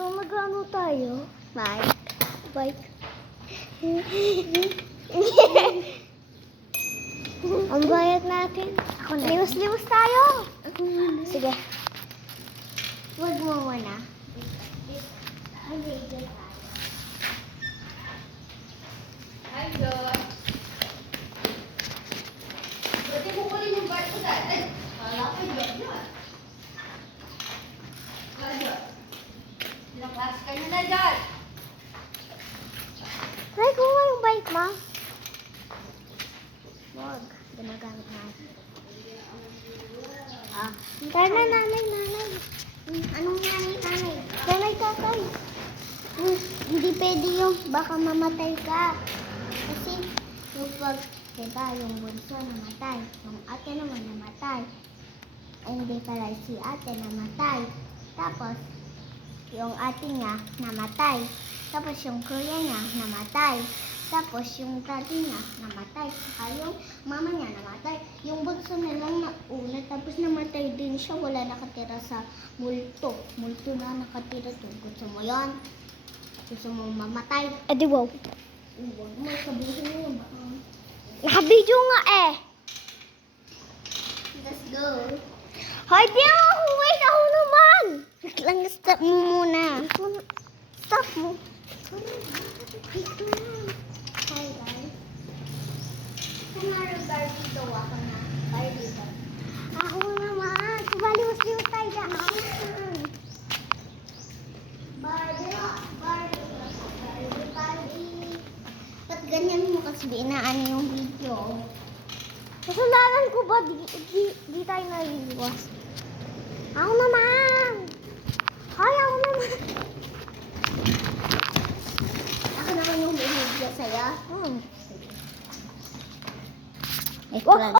So, mag-ano tayo? Bike. Bike. Ang bayad natin. Ako na. Liwas-liwas tayo. Sige. Huwag mo muna. Hi, Dot. Pwede mo kunin yung bike ko dati. Kala ko yun yun. Dot. Lakas ka na, Dot. Try ko nga yung bike, ma. Wag. Ginagamit natin. Tara na, nanay. Anong nanay? Tatay. Hindi pwede yung baka mamatay ka. Kasi yung pag, diba, yung bunso namatay. Yung ate naman namatay. Ay, hindi pala si ate namatay. Tapos, yung ate niya namatay. Tapos yung kuya niya namatay. Tapos yung daddy niya namatay. Saka yung mama niya namatay. Yung bunso na lang nauna. Tapos namatay din siya. Wala nakatira sa multo. Multo na nakatira to. Gusto mo yan? Gusto mo mamatay? Di wow. Huwag mo sabihin mo yung baka. Naka-video nga eh. Let's go. Hoy, di ako. Wait, ako naman. Lang, stop mo muna. Stop mo. Wait lang. Hi, guys. Tomorrow, Barbie daw ako na. Barbie daw. Ako naman. Baliwas-liwas tayo dyan. Barbie. Ba't ganyan mo kasi binaan yung video? Kasalanan ko ba? Di tayo naliliwas. Ako naman. Hi, ako naman. Ako naman yung video sa'yo. Wag